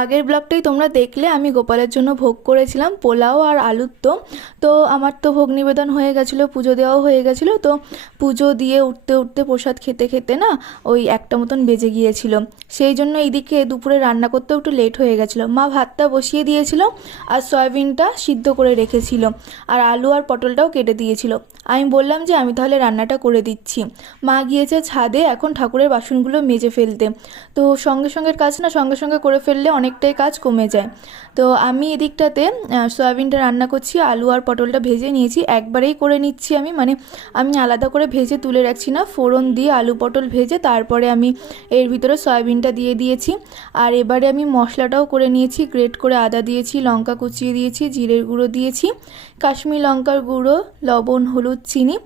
আগের ব্লগটাই তোমরা দেখলে আমি গোপালের জন্য ভোগ করেছিলাম পোলাও আর আলুর দম। তো আমার তো ভোগ নিবেদন হয়ে গেছিলো, পুজো দেওয়াও হয়ে গেছিলো। তো পুজো দিয়ে উঠতে উঠতে প্রসাদ খেতে খেতে না ওই একটা মতন বেজে গিয়েছিল। সেই জন্য এইদিকে দুপুরে রান্না করতেও একটু লেট হয়ে গেছিলো। মা ভাতটা বসিয়ে দিয়েছিল আর সয়াবিনটা সিদ্ধ করে রেখেছিল, আর আলু আর পটলটাও কেটে দিয়েছিল। আমি বললাম যে আমি তাহলে রান্নাটা করে দিচ্ছি। মা গিয়েছে ছাদে এখন ঠাকুরের বাসনগুলো মেজে ফেলতে। তো সঙ্গে সঙ্গের কাজ না সঙ্গে সঙ্গে করে ফেললে অনেকটাই কাজ কমে যায়। তো আমি এদিকটাতে সয়াবিনটা রান্না করছি, আলু আর পটলটা ভেজে নিয়েছি, একবারেই করে নিচ্ছি আমি, মানে আমি আলাদা করে ভেজে তুলে রাখছি না। ফোড়ন দিয়ে আলু পটল ভেজে তারপরে আমি এর ভিতরে সয়াবিনটা দিয়ে দিয়েছি। আর এবারে আমি মশলাটাও করে নিয়েছি, গ্রেট করে আদা দিয়েছি, লঙ্কা কুচিয়ে দিয়েছি, জিরের গুঁড়ো দিয়েছি, কাশ্মীর লঙ্কার গুঁড়ো, লবণ, হলুদ, চিনি।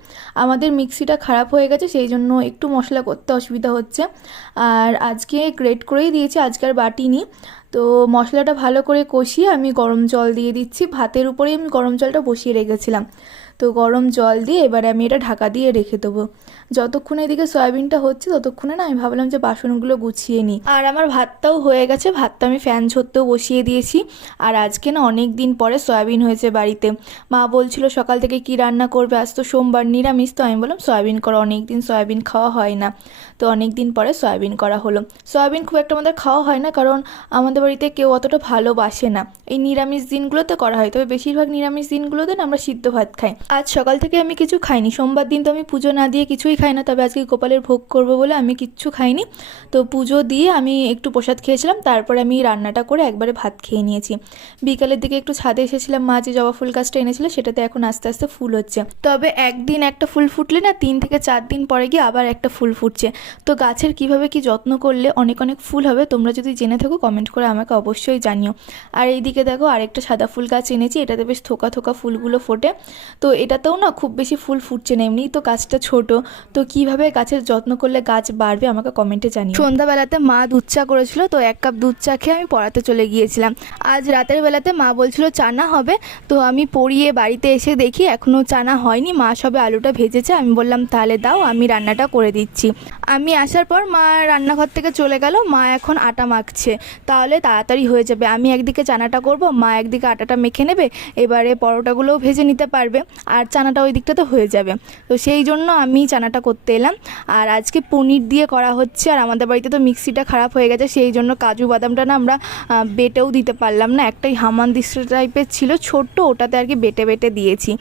আমাদের মিক্সিটা খারাপ হয়ে গেছে সেই জন্য একটু মশলা করতে অসুবিধা হচ্ছে। আর আজকে গ্রেট করেই দিয়েছি, আজকে আর বাটিনি। তো মশলাটা ভালো করে কষিয়ে আমি গরম জল দিয়ে দিচ্ছি। ভাতের উপরেই আমি গরম জলটা বসিয়ে রেখেছিলাম। তো গরম জল দিয়ে এবারে আমি এটা ঢাকা দিয়ে রেখে দেবো। যতক্ষণে এদিকে সয়াবিনটা হচ্ছে ততক্ষণে না আমি ভাবলাম যে বাসনগুলো গুছিয়ে নিই। আর আমার ভাতটাও হয়ে গেছে, ভাতটা আমি ফ্যান ঝরতেও বসিয়ে দিয়েছি। আর আজকে না অনেক দিন পরে সয়াবিন হয়েছে বাড়িতে। মা বলছিল সকাল থেকে কি রান্না করবে, আজ তো সোমবার নিরামিষ। তো আমি বললাম সয়াবিন করো, অনেক দিন সয়াবিন খাওয়া হয় না। তো অনেক দিন পরে সয়াবিন করা হলো। সয়াবিন খুব একটা আমাদের খাওয়া হয় না, কারণ আমাদের বাড়িতে কেউ অতটা ভালোবাসে না। এই নিরামিষ দিনগুলোতে করা হয়, তবে বেশিরভাগ নিরামিষ দিনগুলোতে না আমরা সিদ্ধ ভাত খাই। আজ সকাল থেকে আমি কিছু খাইনি, সোমবার দিন তো আমি পুজো না দিয়ে কিছুই খাই না, তবে আজকে গোপালের ভোগ করবো বলে আমি কিচ্ছু খাইনি। তো পুজো দিয়ে আমি একটু প্রসাদ খেয়েছিলাম, তারপরে আমি রান্নাটা করে একবারে ভাত খেয়ে নিয়েছি। বিকালের দিকে একটু ছাদে এসেছিলাম, মা যে জবা ফুল গাছটা এনেছিল সেটাতে এখন আস্তে আস্তে ফুল হচ্ছে। তবে একদিন একটা ফুল ফুটলে না 3 থেকে 4 দিন পরে গিয়ে আবার একটা ফুল ফুটছে। তো গাছের কিভাবে কি যত্ন করলে অনেক অনেক ফুল হবে তোমরা যদি জেনে থাকো কমেন্ট করে আমাকে অবশ্যই জানিও। আর এইদিকে দেখো আরেকটা সাদা ফুল গাছ এনেছি, এটাতে বেশ থোকা থোকা ফুলগুলো ফোটে। তো এটাতেও না খুব বেশি ফুল ফুটছে না, এমনিই তো গাছটা ছোট। তো কিভাবে গাছের যত্ন করলে গাছ বাড়বে আমাকে কমেন্টে জানিও। সন্ধ্যাবেলাতে মা দুধ চা করেছিল, তো 1 কাপ দুধ চা খেয়ে আমি পড়াতে চলে গিয়েছিলাম। আজ রাতের বেলাতে মা বলছিল চানা হবে, তো আমি পড়িয়ে বাড়িতে এসে দেখি এখনও চানা হয়নি। মা সবে আলুটা ভেজেছে, আমি বললাম তাহলে দাও আমি রান্নাটা করে দিচ্ছি। আমি আসার পর মা রান্নাঘর থেকে চলে গেল, মা এখন আটা মাখছে, তাহলে তাড়াতাড়ি হয়ে যাবে। আমি একদিকে চানাটা করব, মা একদিকে আটাটা মেখে নেবে, এবারে পরোটাগুলোও ভেজে নিতে পারবে, আর চানাটা ওই দিকটাতে হয়ে যাবে। তো সেই জন্য আমি চানাটা করতে এলাম। আর আজকে পনির দিয়ে করা হচ্ছে, আর আমাদের বাড়িতে তো মিক্সিটা খারাপ হয়ে গেছে সেই জন্য কাজু বাদামটা না আমরা বেটেও দিতে পারলাম না। একটাই হামানদিস্তা টাইপের ছিল ছোট্ট, ওটাতে আর কি বেটে বেটে দিয়েছি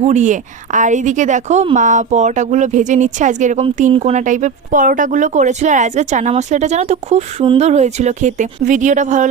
গুঁড়িয়ে। আর এইদিকে দেখো মা পরোটাগুলো ভেজে নিচ্ছে, আজকে এরকম 3 কোনা টাইপের পরোটাগুলো করেছিল। আর আজকে চানা মশলাটা জানো তো খুব সুন্দর হয়েছিল খেতে। ভিডিওটা ভালো